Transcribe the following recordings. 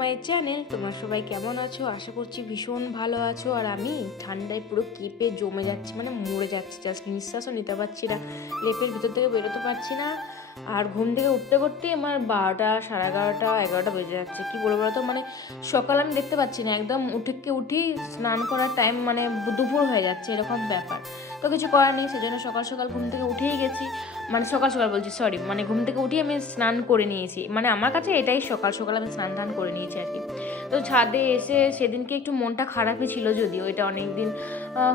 My channel তোমরা সবাই কেমন আছো? আশা করছি ভীষণ ভালো আছো। আর আমি ঠান্ডায় পুরো কেঁপে জমে যাচ্ছি মানে মরে যাচ্ছি। জাস্ট নিঃশ্বাসও নিতে পারছি না, লেপের ভিতর থেকে বেরোতে পারছি না। আর ঘুম থেকে উঠতে করতেই আমার বারোটা, সাড়ে এগারোটা এগারোটা বেজে যাচ্ছে। কী বলব বলো তো মানে সকাল আমি দেখতে পাচ্ছি না। একদম উঠেকে উঠি স্নান করার টাইম মানে দুপুর হয়ে যাচ্ছে, এরকম ব্যাপার। তো কিছু করার নেই, সেজন্য সকাল সকাল ঘুম থেকে উঠেই গেছি। মানে সকাল সকাল বলছি সরি মানে ঘুম থেকে উঠেই আমি স্নান করে নিয়েছি। মানে আমার কাছে এটাই সকাল সকাল আমি স্নান টান করে নিয়েছি আর কি। তো ছাদে এসে সেদিনকে একটু মনটা খারাপই ছিল যদিও, এটা অনেক দিন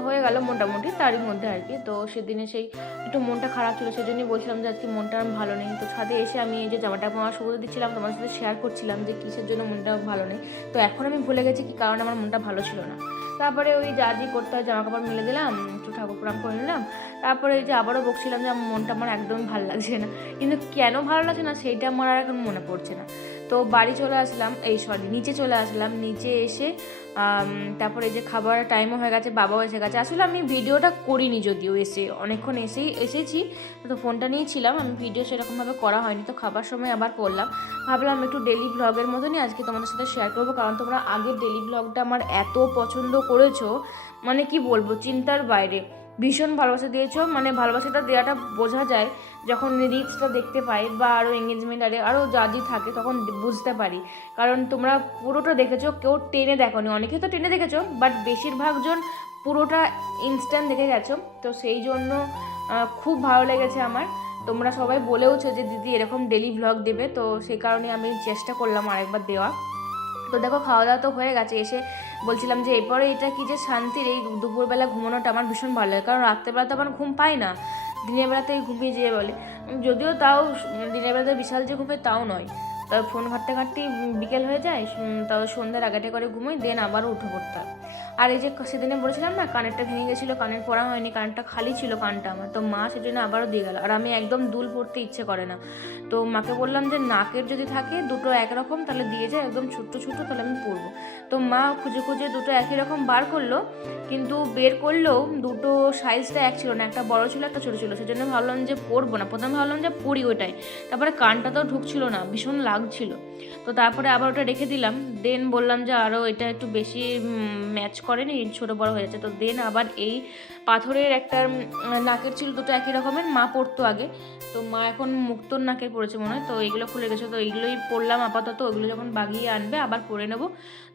হয়ে গেল মোটামুটি তারই মধ্যে আর কি। তো সেদিনে সেই একটু মনটা খারাপ ছিল, সেজন্যই বলছিলাম যে আজকে মনটা ভালো নেই। তো ছাদে এসে আমি এই যে জামাটা আমার সুবিধা দিচ্ছিলাম তোমার সাথে শেয়ার করছিলাম যে কিসের জন্য মনটা ভালো নেই। তো এখন আমি ভুলে গেছি কি কারণে আমার মনটা ভালো ছিল না। তারপরে ওই যা যা করতে হয় জামা কাপড় মিলে দিলাম একটু ঠাকুর প্রণাম করে নিলাম। তারপরে ওই যে আবারও বকছিলাম যে আমার মনটা আমার একদম ভালো লাগছে না। কিন্তু কেন ভালো লাগছে না, সেইটা আমার আর এখন মনে পড়ছে না। তো বাড়ি চলে আসলাম, এই সরি নিচে চলে আসলাম, নিচে এসে তারপরে যে খাবার টাইমও হয়ে গেছে, বাবাও এসে গেছে। আসলে আমি ভিডিওটা করিনি যদিও এসে, অনেকক্ষণ এসেই, এসেছি, তো ফোনটা নিয়েছিলাম, আমি ভিডিও সেরকমভাবে করা হয়নি, তো খাবার সময় আবার করলাম। ভাবলাম একটু ডেলি ব্লগের মতনই আজকে তোমাদের সাথে শেয়ার করব, কারণ তোমরা আগের ডেলি ব্লগটা আমার এত পছন্দ করেছ মানে কি বলব, চিন্তার বাইরে। ভীষণ ভালোবাসা দিয়েছ। মানে ভালোবাসাটা দেওয়াটা বোঝা যায় যখন রিলসটা দেখতে পাই বা আরও এঙ্গেজমেন্ট আরে আরও যা যা থাকে তখন বুঝতে পারি। কারণ তোমরা পুরোটা দেখেছ, কেউ টেনে দেখো দেখোনি। অনেকে তো টেনে দেখেছ বাট বেশিরভাগজন পুরোটা ইনস্ট্যান্ট দেখে গেছো। তো সেই জন্য খুব ভালো লেগেছে আমার। তোমরা সবাই বলেওছো যে, দিদি এরকম ডেলি ভ্লগ দেবে। তো সেই কারণে আমি চেষ্টা করলাম আরেকবার দেওয়া। তো দেখো খাওয়া দাওয়া তো হয়ে গেছে। এসে বলছিলাম যে এরপরে এটা কি যে শান্তির এই দুপুরবেলা ঘুমানোটা আমার ভীষণ ভালো লাগে। কারণ রাত্রেবেলা তো আমার ঘুম পাই না। দিনের বেলাতেই ঘুমিয়ে যেয়ে বলে। যদিও তাও দিনের বেলাতে বিশাল যে ঘুমে তাও নয়। তার ফোন ঘাটতে ঘাটতেই বিকেল হয়ে যায়। তাও সন্ধ্যার আগাটে করে ঘুমোই, দেন আবারও উঠে পড়তাম। আর এই যে সেদিনে বলেছিলাম না, কানেরটা ভেঙে গেছিল, কানের পড়া হয়নি কানটা খালি ছিল কানটা আমার। তো মা সেজন্য আবারও দিয়ে গেল। আর আমি একদম দুল পড়তে ইচ্ছে করে না। তো মাকে বললাম যে, নাকের যদি থাকে দুটো একরকম, তাহলে দিয়ে যায় একদম ছোট্ট ছোট্ট, তাহলে আমি পরবো। তো মা খুঁজে খুঁজে দুটো একই রকম বার করল, কিন্তু বের করলেও দুটো সাইজটা এক ছিল না, একটা বড় ছিল, একটা ছোটো ছিল। সেজন্য ভাবলাম যে, পরবো না। প্রথমে ভাবলাম যে, পরি ওটাই তারপরে কানটা তো ঢুকছিল না, ভীষণ লাগছিল। তো তারপরে আবার ওটা রেখে দিলাম। দেন বললাম যে আরও এটা একটু বেশি ম্যাচ করেনি, ছোটো বড় হয়ে যাচ্ছে তো দেন আবার এই পাথরের একটা নাকের ছিল দুটো একই রকমের, মা পড়তো আগে। তো মা এখন মুক্তর নাকের পড়েছে মনে হয়। তো এইগুলো খুলে গেছে। তো এইগুলোই পড়লাম আপাতত। ওগুলো যখন বাগিয়ে আনবে আবার পরে নেব।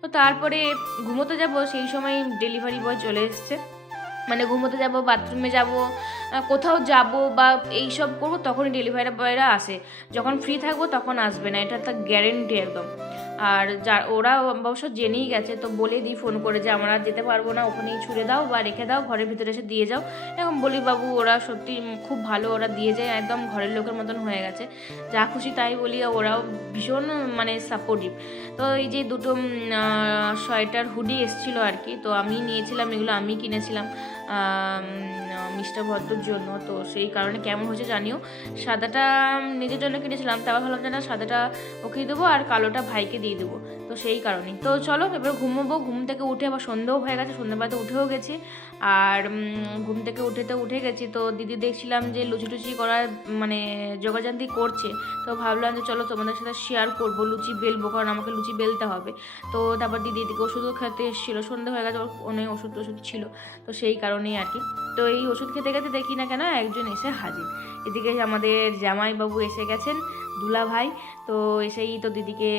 তো তারপরে ঘুমোতে যাব। সেই সময় ডেলিভারি বয় চলে এসছে। মানে ঘুমোতে যাব, বাথরুমে যাব কোথাও যাব বা এই সব করব, তখনই ডেলিভারি বয়রা আসে। যখন ফ্রি থাকব, তখন আসবে না। এটা তো গ্যারেন্টি একদম। আর যা, ওরা অবশ্য জেনেই গেছে, তো বলে দিই ফোন করে যে আমরা যেতে পারব না, ওখানেই ছুড়ে দাও বা রেখে দাও, ঘরের ভিতরে এসে দিয়ে যাও। এখন বলি বাবু ওরা সত্যি খুব ভালো, ওরা দিয়ে যায়, একদম ঘরের লোকের মতন হয়ে গেছে। যা খুশি তাই বলি ওরাও ভীষণ মানে সাপোর্টিভ তো এই যে দুটো সোয়েটার, হুডি এসেছিল আর কি, তো আমি নিয়েছিলাম, এগুলো আমি কিনেছিলাম। মিস্টার ভদ্রর জন্য। তো সেই কারণে কেমন হয়েছে জানিও। সাদাটা নিজের জন্য কিনেছিলাম তারপর ভাবলাম যে না, সাদাটা ওকে দেবো আর কালোটা ভাইকে দিয়ে দেবো। তো সেই কারণে তো চলো, এবার ঘুমোবো, ঘুম থেকে উঠে আবার সন্ধেও হয়ে গেছে, সন্ধ্যাবেলাতে উঠেও গেছি। আর ঘুম থেকে উঠে তো উঠে গেছি, তো দিদি দেখছিলাম যে লুচি টুচি করার মানে যোগাযান্তি করছে, তো ভাবলাম যে চলো তোমাদের সাথে শেয়ার করব, লুচি বেলবো, কারণ আমাকে লুচি বেলতে হবে। তো তারপর দিদি এদিকে ওষুধও খেতে এসেছিল, সন্ধে হয়ে গেছে অনেক ওষুধ টষুধ ছিল, তো সেই কারণেই আর কি। তো এই ওষুধ খেতে খেতে দেখি না কেন একজন এসে হাজির। এদিকে আমাদের জামাইবাবু এসে গেছেন দুলা ভাই তো এসেই তো দিদিকে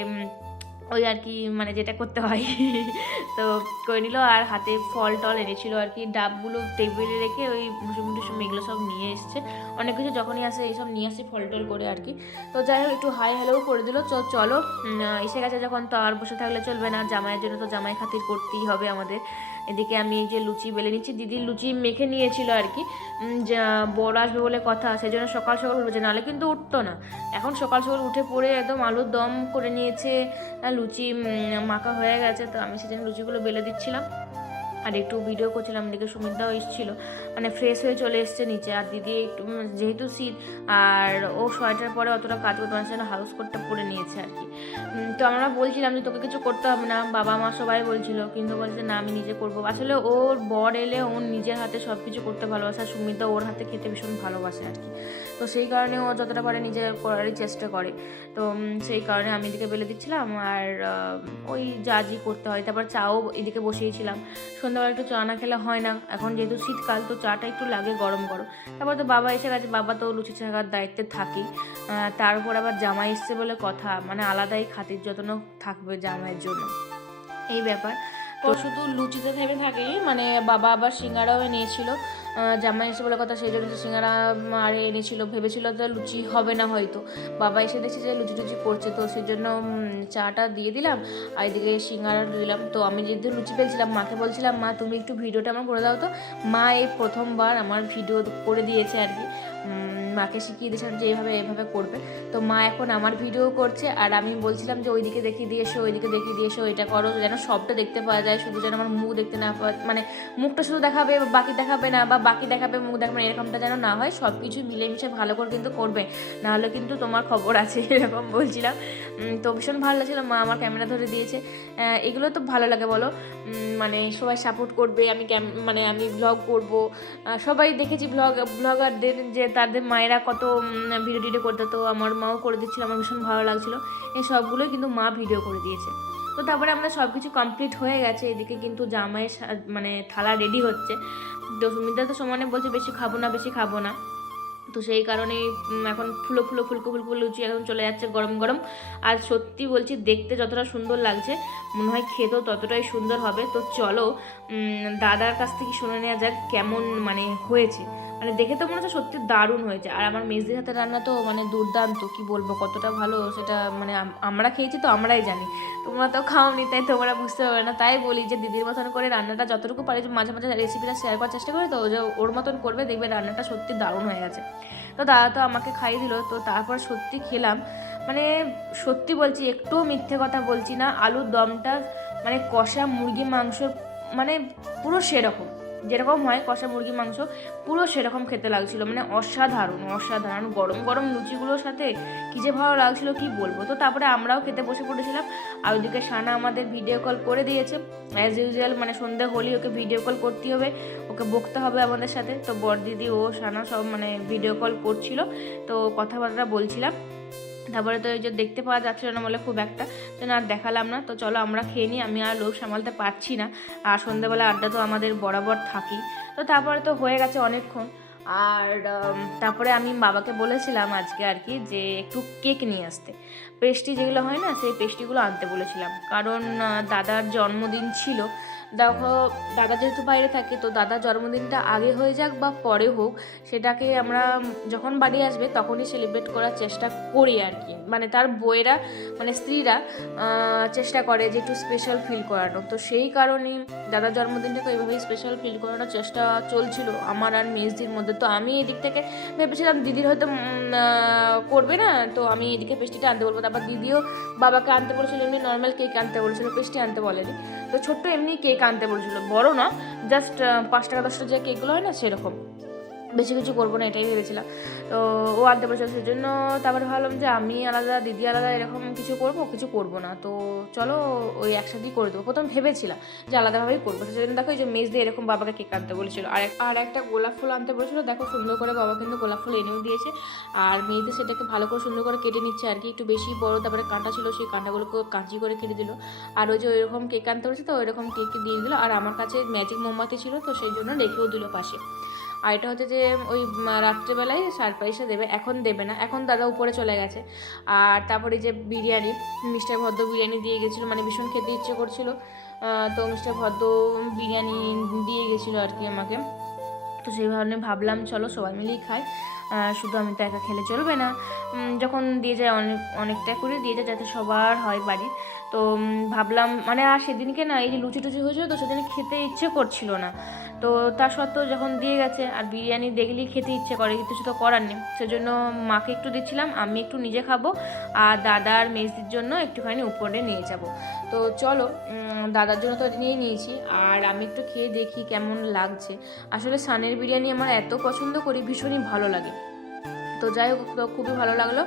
ওই আর কি মানে যেটা করতে হয়। তো করে নিল আর হাতে ফল টল এনেছিল আর কি, ডাবগুলো টেবিলে রেখে ওই ভুসুম টুসুম এগুলো সব নিয়ে এসছে। অনেক কিছু যখনই আসে এইসব নিয়ে আসে ফল টল করে আর কি। তো যাই হোক, একটু হাই হ্যালোও করে দিল। চ চলো এসে গেছে যখন, তো আর বসে থাকলে চলবে না। জামাইয়ের জন্য তো জামাই খাতির করতেই হবে আমাদের। এদিকে আমি এই যে লুচি বেলে নিচ্ছি। দিদির লুচি মেখে নিয়েছিল আর কি। যা বড় আসবে বলে কথা সেই জন্য সকাল সকাল উঠেছে নাহলে কিন্তু উঠতো না। এখন সকাল সকাল উঠে পড়ে একদম আলুর দম করে নিয়েছে লুচি মাখা হয়ে গেছে, তো আমি সেই জন্য লুচিগুলো বেলে দিচ্ছিলাম। আর একটু ভিডিও করছিলাম, এদিকে সুমিতাও এসেছিল। মানে ফ্রেশ হয়ে চলে এসছে নিচে। আর দিদি একটু যেহেতু শীত, আর ও সোয়েটার পরে অতটা কাজ করতে পারছে না হাউস কোটটা পরে নিয়েছে আর কি। তো আমরা বলছিলাম যে তোকে কিছু করতে হবে না, বাবা মা সবাই বলছিল, কিন্তু বলছে না, আমি নিজে করব। আসলে ওর বর এলে ওর নিজের হাতে সব কিছু করতে ভালোবাসে, আর সুমিতা ওর হাতে খেতে ভীষণ ভালোবাসে আর কি। তো সেই কারণে ও যতটা পারে নিজে করারই চেষ্টা করে। তো সেই কারণে আমি এদিকে বেলে দিচ্ছিলাম, আর ওই যা জি করতে হয়। তারপর চাও এদিকে বসিয়েছিলাম। সন্ধ্যাবেলা একটু চা না খেলে হয় না। এখন যেহেতু শীতকাল, তো চাটা একটু লাগে গরম গরম। তারপর তো বাবা এসে গেছে বাবা তো লুচি ছাকার দায়িত্বে থাকি তারপর আবার জামাই এসছে বলে কথা মানে আলাদাই খাতির যত্ন থাকবে জামাইয়ের জন্য। এই ব্যাপার। তো শুধু লুচিতে থেমে থাকেই মানে বাবা আবার সিঙ্গারাও আহ, জামাই এসে বলে কথা, সেই জন্য সিঙ্গারা আর এনেছিল, ভেবেছিল তো লুচি হবে না হয়তো। বাবা এসে দেখছে যে লুচি টুচি করছে, তো সেই জন্য চাটা দিয়ে দিলাম, আর এদিকে সিঙ্গারা দিলাম তো আমি যেহেতু লুচি পেয়েছিলাম মাকে বলছিলাম, মা, তুমি একটু ভিডিওটা আমার করে দাও তো। মা এই প্রথমবার আমার ভিডিও করে দিয়েছে আর কি। মাকে শিখিয়ে দিয়েছিলাম যে এইভাবে এইভাবে করবে। তো মা এখন আমার ভিডিও করছে আর আমি বলছিলাম যে ওইদিকে দেখিয়ে দিয়ে এসো, ওইদিকে দেখিয়ে দিয়ে এসো, এটা করো। যেন সবটা দেখতে পাওয়া যায়, শুধু যেন আমার মুখ দেখতে না পাওয়া মানে মুখটা শুধু দেখাবে, বাকি দেখাবে না, বা বাকি দেখাবে, মুখ দেখাবে এরকমটা যেন না হয় সব কিছু মিলেমিশে ভালো করে কিন্তু করবে। নাহলে কিন্তু তোমার খবর আছে, এরকম বলছিলাম। তো ভীষণ ভালো লাগছিল, মা আমার ক্যামেরা ধরে দিয়েছে। এগুলো তো ভালো লাগে বলো। মানে সবাই সাপোর্ট করবে, আমি ক্যাম মানে আমি ব্লগ করব। সবাই দেখেছি ব্লগ ব্লগারদের যে তাদের মায়েরা কত ভিডিও টিডিও করতে তো আমার মাও করে দিচ্ছিল, আমার ভীষণ ভালো লাগছিল। এই সবগুলোই কিন্তু মা ভিডিও করে দিয়েছে। তো তারপরে আমরা সব কিছু কমপ্লিট হয়ে গেছে, এদিকে কিন্তু জামাইয়ের সা- মানে থালা রেডি হচ্ছে। তো সুমিতা তো সমানে বলছে, বেশি খাব না, বেশি খাব না। তো সেই কারণে এখন ফুলো ফুলো, ফুলকো ফুলকো লুচি এখন চলে যাচ্ছে গরম গরম। আর সত্যি বলছি, দেখতে যতটা সুন্দর লাগছে, মনে হয় খেতেও ততটাই সুন্দর হবে। তো চলো দাদার কাছ থেকে শুনে নেওয়া যাক কেমন মানে হয়েছে। মানে দেখে তো মনে হচ্ছে সত্যি দারুণ হয়েছে। আর আমার মেজদির হাতে রান্না তো মানে দুর্দান্ত, কি বলব, কতটা ভালো সেটা মানে আমরা খেয়েছি তো আমরাই জানি। তোমরা তো খাওনি, তাই তোমরা বুঝতে পারবে না। তাই বলি যে দিদির মতন করে রান্নাটা যতটুকু পারি মাঝে মাঝে রেসিপিটা শেয়ার করার চেষ্টা করি তো যে ওর মতন করবে, দেখবে রান্নাটা সত্যি দারুণ হয়ে গেছে। তো দাদা তো আমাকে খাইয়ে দিল, তো তারপর সত্যি খেলাম। মানে সত্যি বলছি, একটুও মিথ্যে কথা বলছি না, আলুর দমটা মানে কষা মুরগি মাংস মানে পুরো সেরকম। যেরকম হয় কষা মুরগি মাংস, পুরো সেরকম খেতে লাগছিল। মানে অসাধারণ অসাধারণ। গরম গরম লুচিগুলোর সাথে কী যে ভালো লাগছিল কি বলব? তো তারপরে আমরাও খেতে বসে পড়েছিলাম। আর ওইদিকে সানা আমাদের ভিডিও কল করে দিয়েছে। অ্যাজ ইউজুয়াল মানে সন্ধে হলেই ওকে ভিডিও কল করতে হবে। ওকে বকতে হবে আমাদের সাথে। তো বর দিদি, ও সানা সব মানে ভিডিও কল করছিল। তো কথাবার্তা বলছিলাম। তারপরে তো যে দেখতে পাওয়া যাচ্ছিল না বলে খুব একটা, তো না দেখালাম না। তো চলো আমরা খেয়ে নিই, আমি আর লোভ সামালতে পারছি না। আর সন্ধ্যাবেলা আড্ডা তো আমাদের বরাবর থাকি তো তারপরে তো হয়ে গেছে অনেকক্ষণ। আর তারপরে আমি বাবাকে বলেছিলাম আজকে আর কি যে একটু কেক নিয়ে আসতে। পেস্ট্রি যেগুলো হয় না, সেই পেস্ট্রিগুলো আনতে বলেছিলাম। কারণ দাদার জন্মদিন ছিল। দেখো, দাদা যেহেতু বাইরে থাকে, তো দাদার জন্মদিনটা আগে হয়ে যাক বা পরে হোক, সেটাকে আমরা যখন বাড়ি আসবে তখনই সেলিব্রেট করার চেষ্টা করি আর কি। মানে তার বইয়েরা মানে স্ত্রীরা চেষ্টা করে যে একটু স্পেশাল ফিল করানো তো সেই কারণেই দাদার জন্মদিনটাকে ওইভাবেই স্পেশাল ফিল করানোর চেষ্টা চলছিল আমার আর মেজদির মধ্যে। তো আমি এদিক থেকে ভেবেছিলাম, দিদির হয়তো করবে না, তো আমি এদিকে পেস্ট্রিটা আনতে বলব। তারপর দিদিও বাবাকে আনতে বলেছিল, এমনি নর্মাল কেক আনতে বলেছিল পেস্টি আনতে বলেনি। তো ছোট্ট এমনি কেক আনতে বলেছিল, বড় না জাস্ট পাঁচ টাকা দশটা যে কেকগুলো হয় না, সেরকম। বেশি কিছু করব না, এটাই ভেবেছিলাম। তো ও আনতে বলেছিল সেই জন্য তারপরে ভাবলাম যে আমি আলাদা, দিদি আলাদা এরকম কিছু করব কিছু করব না। তো চলো ওই একসাথেই করে দেবো। প্রথম ভেবেছিলাম যে আলাদাভাবেই করব। সেই জন্য দেখো এই যে মেজ দিয়ে এরকম বাবাকে কেক আনতে বলেছিল। আর আর একটা গোলাপ ফুল আনতে বলেছিল। দেখো সুন্দর করে বাবা কিন্তু গোলাপ ফুল এনেও দিয়েছে। আর মেয়েদের সেটাকে ভালো করে সুন্দর করে কেটে নিচ্ছে আর কি। একটু বেশি বড় তারপরে কাঁটা ছিল, সেই কাঁটাগুলোকে কাঁচি করে কেটে দিল। আর ওই যে ওইরকম কেক আনতে বলেছে তো ওইরকম কেক দিয়ে দিল। আর আমার কাছে ম্যাজিক মোমবাতি ছিল তো সেই জন্য রেখেও দিল পাশে। আর এটা হচ্ছে যে ওই রাত্রেবেলায় সারপ্রাইজটা দেবে, এখন দেবে না, এখন দাদা উপরে চলে গেছে। আর তারপরে যে বিরিয়ানি, মিস্টার ভদ্র বিরিয়ানি দিয়ে গেছিল মানে ভীষণ খেতে ইচ্ছে করছিল তো মিস্টার ভদ্র বিরিয়ানি দিয়ে গেছিল আর কি আমাকে। তো সেই ভাবলাম, চলো সবাই মিলেই খাই। শুধু আমি তো একা খেলে চলবে না। যখন দিয়ে যায় অনেক অনেকটা করে দিয়ে যায় যাতে সবার হয় বাড়ি তো ভাবলাম মানে আর সেদিনকে না, এই যে লুচি টুচি হয়েছিল তো সেদিন খেতে ইচ্ছে করছিল না। তো তা সত্ত্বেও যখন দিয়ে গেছে, আর বিরিয়ানি দেখলেই খেতে ইচ্ছে করে কিছু তো করার নেই। সেজন্য মাকে একটু দিচ্ছিলাম, আমি একটু নিজে খাব, আর দাদা আর মেজদির জন্য একটুখানি উপরে নিয়ে যাব। তো চলো দাদার জন্য তো নিয়ে নিয়েছি, আর আমি একটু খেয়ে দেখি কেমন লাগছে। আসলে সানের বিরিয়ানি আমার এত পছন্দ করি, ভীষণই ভালো লাগে। তো যাই হোক খুবই ভালো লাগল।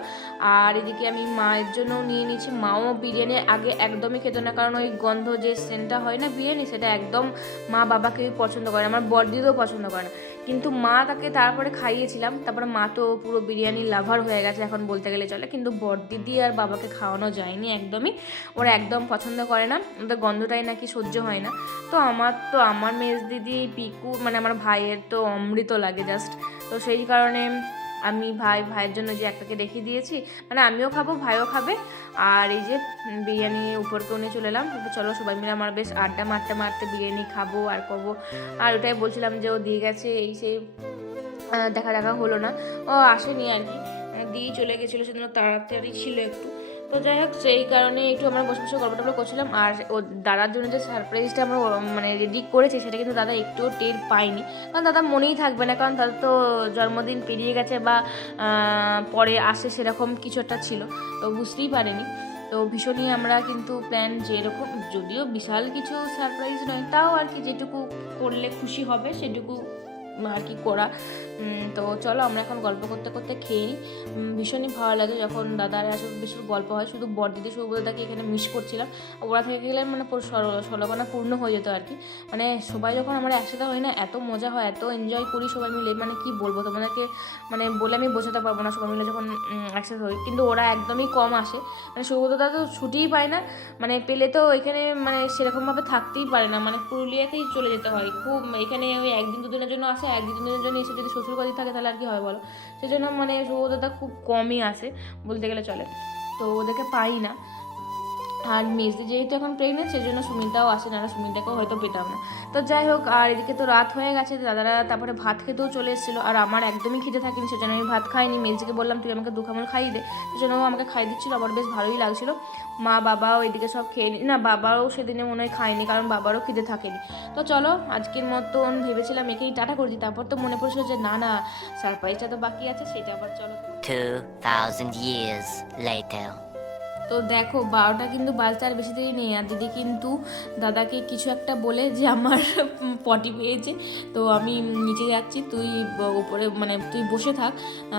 আর এদিকে আমি মায়ের জন্য নিয়ে নিয়েছি। মাও বিরিয়ানি আগে একদমই খেত না, কারণ ওই গন্ধ যে সেন্টটা হয় না বিরিয়ানি, সেটা একদম মা বাবাকে পছন্দ করে আমার বড়দিদিও পছন্দ করে না। কিন্তু মা তাকে তারপরে খাইয়েছিলাম, তারপরে মা তো পুরো বিরিয়ানির লাভার হয়ে গেছে এখন বলতে গেলে চলে। কিন্তু বড়দিদি আর বাবাকে খাওয়ানো যায়নি একদমই। ওরা একদম পছন্দ করে না, ওদের গন্ধটাই নাকি সহ্য হয় না। তো আমার তো আমার মেজ দিদি পিকু মানে আমার ভাইয়ের তো অমৃত লাগে জাস্ট তো সেই কারণে আমি ভাই, ভাইয়ের জন্য যে একটাকে রেখে দিয়েছি মানে আমিও খাব, ভাইও খাবে। আর এই যে বিরিয়ানি উপরকেও নিয়ে চলে এলাম। চলো সবাই মিলে আমার বেশ আড্ডা মারতে মারতে বিরিয়ানি খাব আর করব। আর ওটাই বলছিলাম যে ও দিয়ে গেছে, এই সেই দেখা দেখা হলো না। ও আসেনি আর কি। দিয়েই দিয়ে চলে গেছিল সেদিন তাড়াতাড়ি ছিল একটু। তো যাই হোক, সেই কারণে একটু আমরা বসে বসে গল্প টল্প করছিলাম। আর ও দাদার জন্য যে সারপ্রাইজটা আমরা মানে রেডি করেছি, সেটা কিন্তু দাদা একটুও টের পায়নি। কারণ দাদা মনেই থাকবে না, কারণ তাদের তো জন্মদিন পেরিয়ে গেছে বা পরে আসে সেরকম কিছু একটা ছিল, তো বুঝতেই পারেনি। তো ভীষণই আমরা কিন্তু প্ল্যান যেরকম, যদিও বিশাল কিছু সারপ্রাইজ নয়, তাও আর কি যেটুকু করলে খুশি হবে, সেটুকু আর কি করা। তো চলো আমরা এখন গল্প করতে করতে খেয়ে নিই ভীষণই ভালো লাগে যখন দাদার আসলে বেশি গল্প হয়। শুধু বড়দিদি সৌবদাকে এখানে মিস করছিলাম। ওরা থেকে গেলে মানে সর- পূর্ণ হয়ে যেত আর কি। মানে সবাই যখন আমরা একসাথে হই না, এত মজা হয়, এত এনজয় করি সবাই মিলে। মানে কি বলব, তোমাদেরকে মানে বলে আমি বোঝাতে পারব না সবাই মিলে যখন একসাথে হই কিন্তু ওরা একদমই কম আসে। মানে সৌগতদা তো ছুটিই পায় না। মানে পেলে তো এখানে মানে সেরকমভাবে থাকতেই পারে না। মানে পুরুলিয়াতেই চলে যেতে হয়। খুব এখানে ওই একদিন দুদিনের জন্য আসে এক দুদিনের জন্য এসে যদি শ্বশুর বাড়ি থাকে তাহলে আর কি হবে বলো? সেজন্য মানে সৌগতদা খুব কমই আসে বলতে গেলে চলে। তো ওদেরকে পাই না। আর মেজদি যেহেতু এখন প্রেগনেন্ট সেজন্য সুমিতাও আসে না সুমিতাকেও হয়তো পেতাম না। তো যাই হোক আর এদিকে তো রাত হয়ে গেছে দাদারা তারপরে ভাত খেতেও চলে এসেছিল আর আমার একদমই খিদে থাকেনি সেজন্য আমি ভাত খাইনি। মেজদিকে বললাম তুই আমাকে দু খামল খাইয়ে দে। সেজন্য ও আমাকে খাই দিচ্ছিল আমার বেশ ভালোই লাগছিল। মা বাবাও এদিকে সব খেয়ে না বাবাও সেদিনে মনে হয় খায়নি কারণ বাবারও খিদে থাকেনি। তো চলো আজকের মতন ভেবেছিলাম একেই টাটা করে দিই তারপর তো মনে পড়ছিল যে না না সারপ্রাইজটা তো বাকি আছে সেটা আবার চলো। 2,000 years later. তো দেখো, বারোটা কিন্তু বাজতে আর বেশি দেরি নেই। আর দিদি কিন্তু দাদাকে কিছু একটা বলে যে আমার পটি পেয়েছে। তো আমি নিচে যাচ্ছি, তুই উপরে মানে তুই বসে থাক।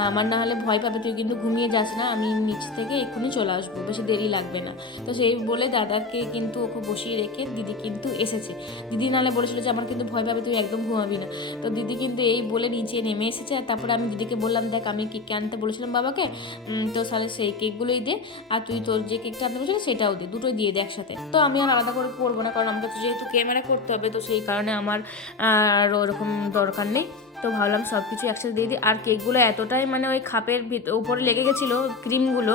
আমার না হলে ভয় পাবে, তুই কিন্তু ঘুমিয়ে যাস না। আমি নিচ থেকে এক্ষুনি চলে আসব, বেশি দেরি লাগবে না। তো সেই বলে দাদাকে কিন্তু ওকে বসিয়ে রেখে দিদি কিন্তু এসেছে। দিদি নাহলে বলেছিল যে আমার কিন্তু ভয় পাবে, তুই একদম ঘুমাবি না। তো দিদি কিন্তু এই বলে নিচে নেমে এসেছে। আর তারপরে আমি দিদিকে বললাম, দেখ, আমি কেক আনতে বলেছিলাম বাবাকে। তো তাহলে সেই কেকগুলোই দে। আর তুই তোর যে কেকটা আনতে বলছেন সেটাও দিই দুটোই দিয়ে দেয় একসাথে। তো আমি আর আলাদা করে করব না, কারণ আমাকে তো যেহেতু ক্যামেরা করতে হবে, তো সেই কারণে আমার আর ওরকম দরকার নেই। তো ভাবলাম সব কিছু একসাথে দিয়ে দিই। আর কেকগুলো এতটাই মানে ওই খাপের ভিতর উপরে লেগে গেছিল ক্রিমগুলো।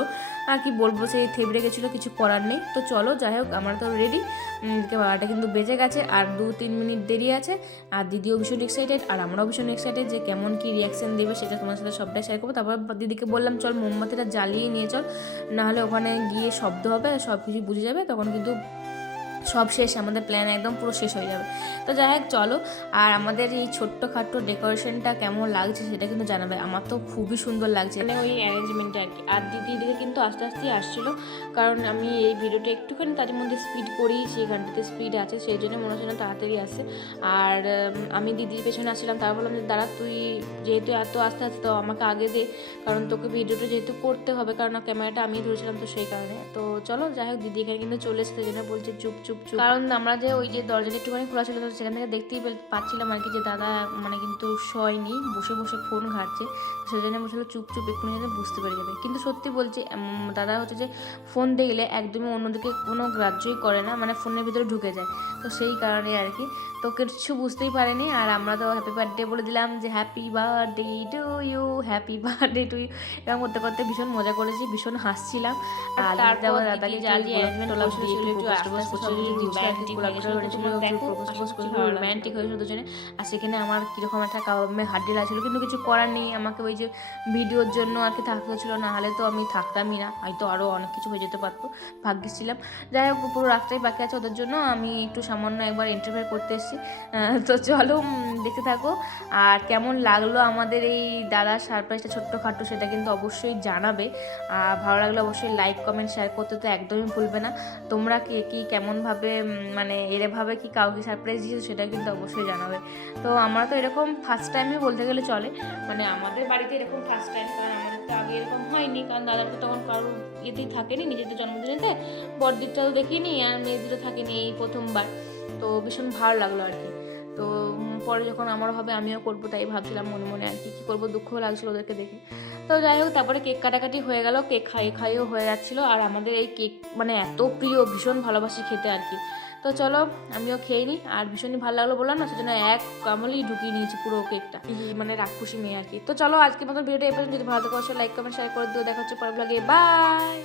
আর কি বলব, সেই থেবড়ে গেছিল, কিছু করার নেই। তো চলো, যাই হোক, আমরা তো রেডি বারোটা কিন্তু বেজে গেছে, আর দু তিন মিনিট দেরি আছে। আর দিদিও ভীষণ এক্সাইটেড আর আমরাও ভীষণ এক্সাইটেড যে কেমন কি রিয়াকশান দেবে সেটা তোমার সাথে সবটাই শেয়ার করব। তারপর দিদিকে বললাম, চল, মোমবাতিটা জ্বালিয়ে নিয়ে চল। নাহলে ওখানে গিয়ে শব্দ হবে সব কিছু বুঝে যাবে, তখন কিন্তু সব শেষ, আমাদের প্ল্যান একদম পুরো শেষ হয়ে যাবে। তো যাই হোক, চলো। আর আমাদের এই ছোট্টখাট্ট ডেকোরেশনটা কেমন লাগছে সেটা কিন্তু জানাবে। আমার তো খুবই সুন্দর লাগছে। মানে ওই অ্যারেঞ্জমেন্টটা আর কি। আর দিদি দিদিকে কিন্তু আস্তে আস্তেই আসছিল। কারণ আমি এই ভিডিওটা একটুখানি তার মধ্যে স্পিড করি, সেখানটাতে স্পিড আছে, সেই জন্য মনে হচ্ছে না তাড়াতাড়ি আসে। আর আমি দিদির পেছনে আসছিলাম তার বললাম যে, দাঁড়া, তুই যেহেতু এত আস্তে আস্তে, তো আমাকে আগে দে। কারণ তোকে ভিডিওটা যেহেতু করতে হবে, কারণ ক্যামেরাটা আমি ধরেছিলাম তো সেই কারণে। তো চলো, যাই হোক, দিদি এখানে কিন্তু চলে এসেছে জন্য বলছে, চুপ চুপ চুপ। কারণ আমরা যে ওই যে দরজাটা একটুখানি খোলা ছিল তো সেখান থেকে দেখতেই পাচ্ছিলাম আর কি যে দাদা মানে কিন্তু শয়নি বসে বসে ফোন ঘাটছে। সেই জন্য বলছিল চুপ চুপ এক্ষুনি যেন বুঝতে পেরে যাবে। কিন্তু সত্যি বলছি দাদা হচ্ছে যে ফোন দেখলে একদমই অন্যদিকে কোনো গ্রাহ্যই করে না মানে ফোনের ভিতরে ঢুকে যায়। তো সেই কারণে আর কি। তো কিছু বুঝতেই পারেনি আর আমরা তো হ্যাপি বার্থডে বলে দিলাম যে happy birthday to you happy birthday to you এরকম করতে করতে ভীষণ মজা করেছি ভীষণ হাসছিলাম। আর দাদাকে জ্বালিয়ে arrangement arrangement রোম্যান্টিক হয়েছিল দুজনে। আর সেখানে আমার কীরকম একটা হাড্ডি লাগছিল কিন্তু কিছু করার নেই আমাকে ওই যে ভিডিওর জন্য আর কি থাকতে হচ্ছিল না হলে তো আমি থাকতামই না হয়তো আরও অনেক কিছু হয়ে যেতে পারতো ভাগ্যিস ছিলাম। যাই হোক পুরো রাস্তায় বাকি আছে ওদের জন্য আমি একটু সামান্য একবার ইন্টারভিউ করতে এসেছি। তো চলো দেখতে থাকো। আর কেমন লাগল আমাদের এই দাদার সারপ্রাইজটা ছোট্টখাটো সেটা কিন্তু অবশ্যই জানাবে। আর ভালো লাগলে অবশ্যই লাইক কমেন্ট শেয়ার করতে তো একদমই ভুলবে না। তোমরা কে কী কেমনভাবে উম, মানে এরভাবে কি কাউকে সারপ্রাইজ দিয়েছ সেটা কিন্তু অবশ্যই জানাবে। তো আমরা তো এরকম ফার্স্ট টাইমই বলতে গেলে চলে। মানে আমাদের বাড়িতে এরকম ফার্স্ট টাইম কারণ আমাদের তো আগে এরকম হয়নি কারণ দাদার তো তখন কারোর ইয়েতেই থাকেনি নিজেদের জন্মদিনেতে। বড়দিকটাও দেখিনি আর মেয়েদেরও থাকেনি এই প্রথমবার। তো ভীষণ ভালো লাগল আর কি। তো পরে যখন আমার হবে আমিও করব তাই ভাবছিলাম মনে মনে আর কি কী করব দুঃখও লাগছিল ওদেরকে দেখে। তো যাই হোক, তারপরে কেক কাটাকাটি হয়ে গেল, কেক খাইয়ে খাইয়েও হয়ে যাচ্ছিল। আর আমাদের এই কেক মানে এত প্রিয়, ভীষণ ভালোবাসি খেতে আর কি। তো চলো, আমিও খেয়ে নিই। আর ভীষণই ভালো লাগল বললাম না, সেজন্য এক কামলেই ঢুকিয়ে নিয়েছি পুরো কেকটা। মানে রাক্ষুসি মেয়ে আর কি। তো চলো আজকে মতো ভিডিওটা এ পর্যন্ত। যদি ভালো থাকে লাইক কমেন্ট শেয়ার করে দিও। দেখা হচ্ছে পরে ব্লগে বাই